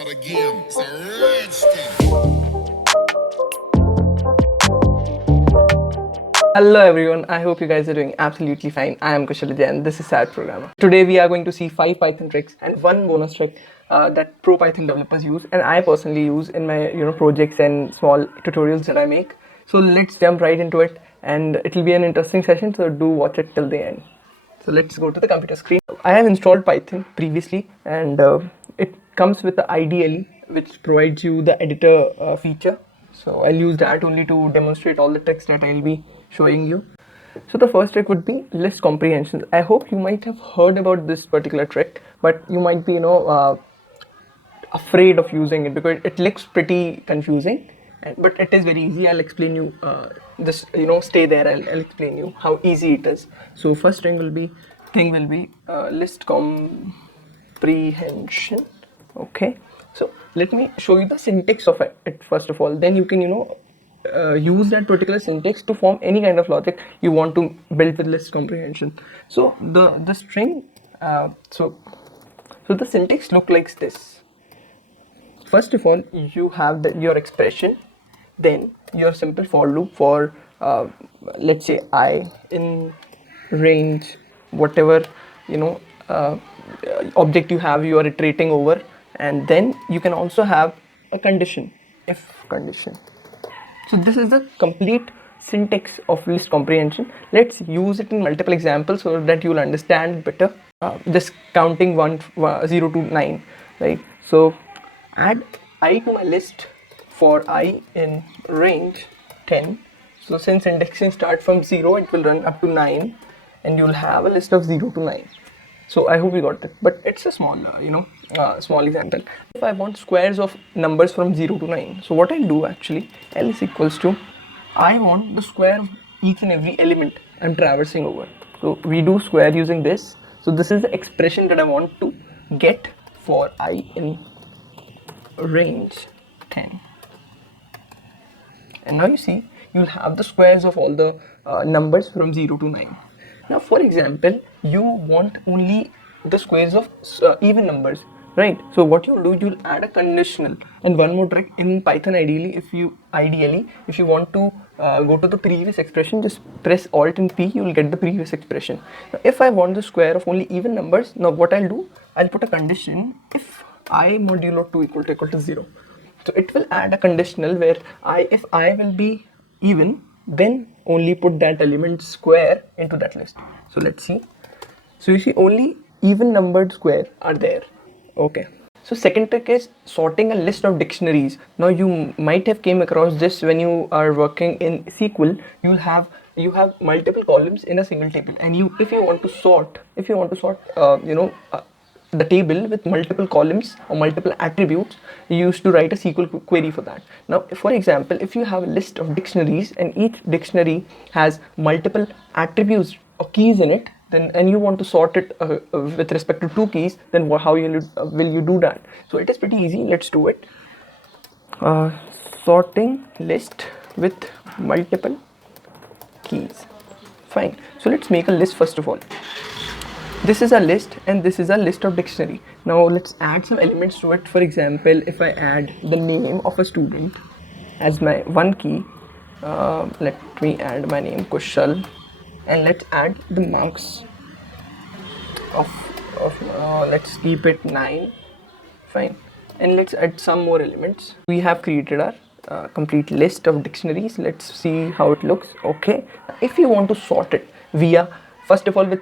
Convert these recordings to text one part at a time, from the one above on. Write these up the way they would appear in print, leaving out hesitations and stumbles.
part of the game. It's a rich thing. Hello everyone, I hope you guys are doing absolutely fine. I am Kushal and this is Savage Programmer. Today we are going to see 5 Python tricks and one bonus trick that pro Python developers use and I personally use in my projects and small tutorials that I make. So let's jump right into it and it will be an interesting session, so do watch it till the end. So let's go to the computer screen. I have installed Python previously and it comes with the IDE which provides you the editor feature. So I'll use that only to demonstrate all the tricks that I'll be showing you. So the first trick would be list comprehension. I hope you might have heard about this particular trick, but you might be afraid of using it because it looks pretty confusing, but it is very easy. I'll explain you this, stay there. I'll explain you how easy it is. So first thing will be list comprehension. Okay, so let me show you the syntax of it first of all, then you can use that particular syntax to form any kind of logic you want to build with list comprehension. So the string so the syntax look like this. First of all, you have your expression, then your simple for loop for let's say I in range whatever object you have, you are iterating over, and then you can also have a condition, if condition. So this is the complete syntax of list comprehension. Let's use it in multiple examples so that you will understand better. Just counting 0 to 9, right? So add I to my list for I in range 10. So since indexing starts from 0, it will run up to 9 and you will have a list of 0 to 9. So I hope you got it, but it's a small, small example. If I want squares of numbers from 0 to 9, so what I do actually, L is equals to, I want the square of each and every element I'm traversing over. So we do square using this. So this is the expression that I want to get for I in range 10. And now you see, you'll have the squares of all the numbers from 0 to 9. Now, for example, you want only the squares of even numbers, right? So what you do, you'll add a conditional. And one more trick in Python, ideally, if you want to go to the previous expression, just press Alt and P, you will get the previous expression. Now, if I want the square of only even numbers, now what I'll do, I'll put a condition if I modulo 2 equal to 0. So it will add a conditional where if I will be even, then only put that element square into that list. So let's see. So you see only even numbered square are there. Okay. So second trick is sorting a list of dictionaries. Now you might have came across this when you are working in SQL. You have multiple columns in a single table, and if you want to sort the table with multiple columns or multiple attributes, you used to write a SQL query for that. Now, for example, if you have a list of dictionaries and each dictionary has multiple attributes or keys in it, then and you want to sort it with respect to 2 keys, then how will you do that? So it is pretty easy. Let's do it. Sorting list with multiple keys. Fine. So let's make a list first of all. This is a list and this is a list of dictionary. Now let's add some elements to it. For example, if I add the name of a student as my one key, let me add my name Kushal, and let's add the marks of let's keep it 9. Fine. And let's add some more elements. We have created our complete list of dictionaries. Let's see how it looks. Okay. If you want to sort it via first of all with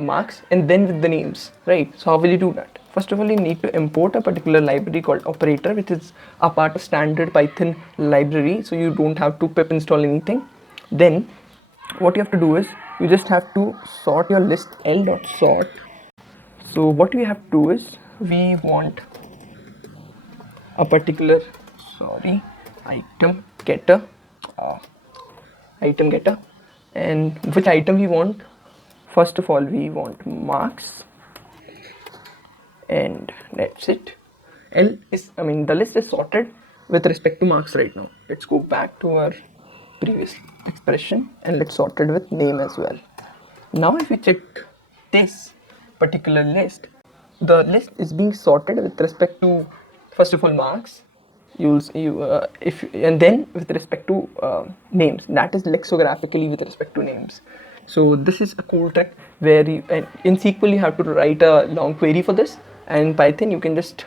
marks and then with the names, right? So how will you do that? First of all, you need to import a particular library called operator, which is a part of standard Python library, so you don't have to pip install anything. Then what you have to do is you just have to sort your list l.sort. So what we have to do is we want a particular item getter, and which item we want. First of all, we want marks, and that's it. The list is sorted with respect to marks right now. Let's go back to our previous expression and let's sort it with name as well. Now if we check this particular list, the list is being sorted with respect to first of all marks, and then with respect to names, that is lexicographically with respect to names. So this is a cool trick where in SQL you have to write a long query for this, and in Python you can just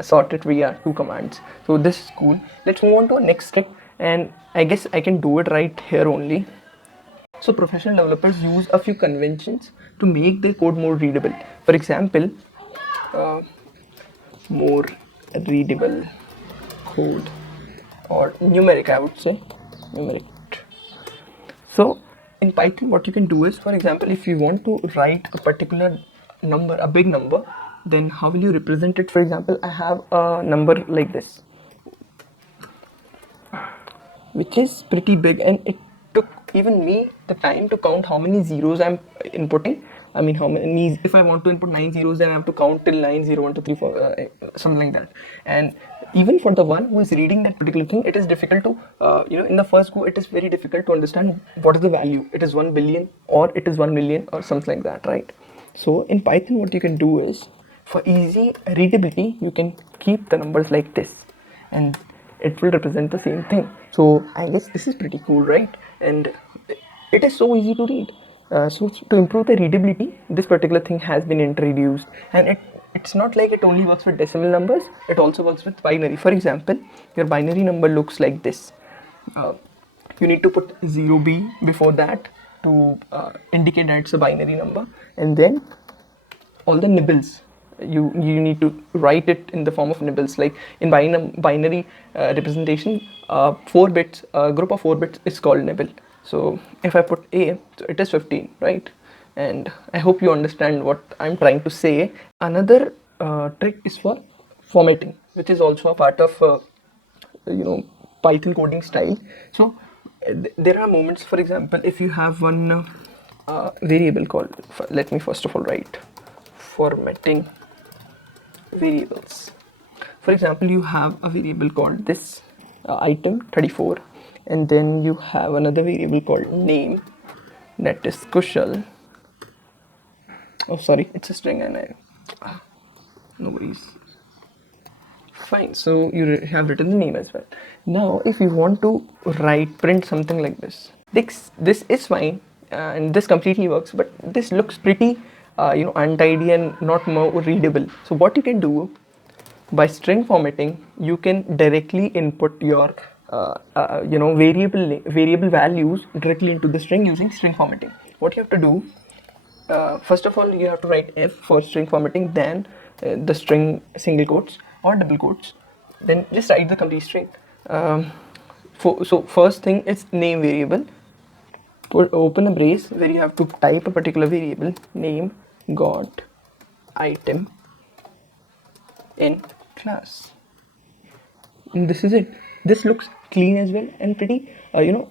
sort it via 2 commands. So this is cool. Let's move on to our next trick, and I guess I can do it right here only. So professional developers use a few conventions to make their code more readable. For example, more readable code, or numeric, I would say numeric. So in Python what you can do is, for example, if you want to write a particular number, a big number, then how will you represent it? For example, I have a number like this, which is pretty big, and it took even me the time to count how many zeros I'm inputting. I mean, how many, if I want to input 9 zeros, then I have to count till 9, 0, 1, 2, 3, 4, something like that. And even for the one who is reading that particular thing, it is difficult to, in the first go, it is very difficult to understand what is the value. It is 1 billion or it is 1 million or something like that, right? So in Python, what you can do is, for easy readability, you can keep the numbers like this, and it will represent the same thing. So I guess this is pretty cool, right? And it is so easy to read. So to improve the readability, this particular thing has been introduced, and it's not like it only works with decimal numbers, it also works with binary. For example, your binary number looks like this. You need to put 0b before that to indicate that it's a binary number, and then all the nibbles, you need to write it in the form of nibbles. Like in binary representation, 4 bits, a group of 4 bits is called nibble. So if I put A, so it is 15, right? And I hope you understand what I'm trying to say. Another trick is for formatting, which is also a part of Python coding style. So there are moments, for example, if you have one variable called, let me first of all write formatting variables. For example, you have a variable called this item 34, and then you have another variable called name, that is Kushal. Oh sorry, it's a string, and no worries, fine. So you have written the name as well. Now if you want to print something like this is fine, and this completely works, but this looks pretty untidy and not more readable. So what you can do, by string formatting, you can directly input your variable values directly into the string using string formatting. What you have to do, first of all, you have to write F for string formatting, then the string single quotes or double quotes, then just write the complete string. So first thing is name variable. Open a brace where you have to type a particular variable, name got item in class, and this is it. This looks clean as well and pretty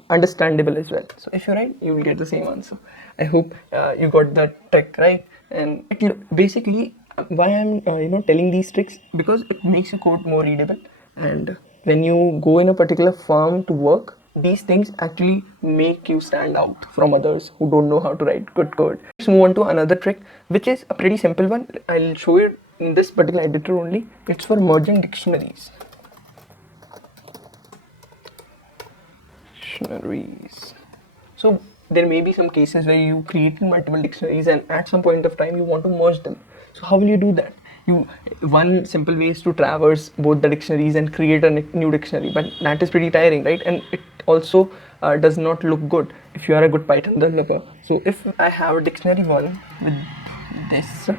understandable as well. So if you write, you will get the same answer. I hope you got that trick right. And basically why I'm telling these tricks, because it makes your code more readable, and when you go in a particular firm to work, these things actually make you stand out from others who don't know how to write good code. Let's move on to another trick, which is a pretty simple one. I'll show you in this particular editor only. It's for merging dictionaries. So there may be some cases where you create multiple dictionaries, and at some point of time you want to merge them. So how will you do that? One simple way is to traverse both the dictionaries and create a new dictionary, but that is pretty tiring, right? And it also does not look good if you are a good Python developer. So if I have a dictionary one with this,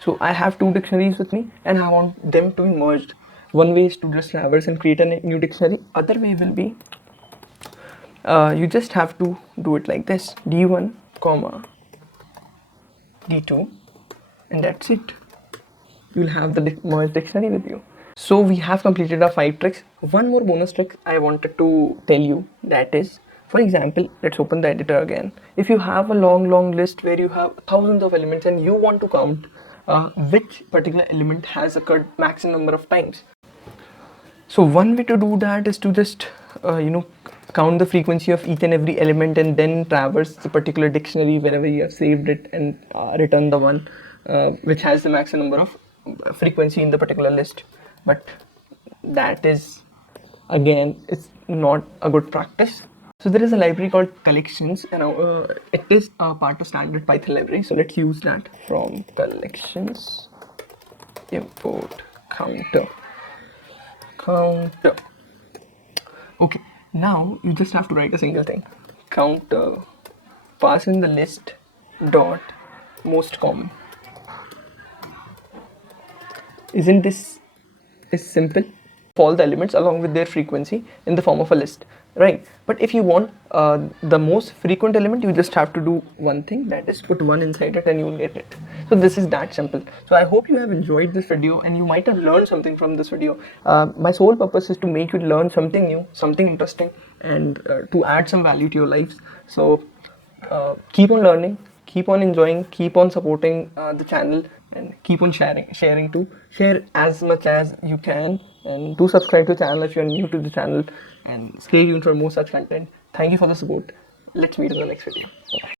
so I have 2 dictionaries with me and I want them to be merged. One way is to just traverse and create a new dictionary. Other way will be, you just have to do it like this, d1 comma d2, and that's it. You'll have the merged dictionary with you. So we have completed our 5 tricks. One more bonus trick I wanted to tell you, that is, for example, let's open the editor again. If you have a long list where you have thousands of elements and you want to count which particular element has occurred maximum number of times. So one way to do that is to just count the frequency of each and every element, and then traverse the particular dictionary wherever you have saved it, and return the one which has the maximum number of frequency in the particular list. but that is, again, it's not a good practice. So there is a library called collections, and it is a part of standard Python library. So let's use that. From collections, import counter. Okay, now you just have to write a single thing. Counter, pass in the list dot most common. Isn't this is simple? All the elements along with their frequency in the form of a list, right? But if you want the most frequent element, you just have to do one thing, that is put 1 inside it and you will get it. So this is that simple. So I hope you have enjoyed this video and you might have learned something from this video. My sole purpose is to make you learn something new, something interesting, and to add some value to your lives. So keep on learning, keep on enjoying, keep on supporting the channel, and keep on sharing too. Share as much as you can, and do subscribe to the channel if you're new to the channel, and stay tuned for more such content. Thank you for the support. Let's meet in the next video. Bye.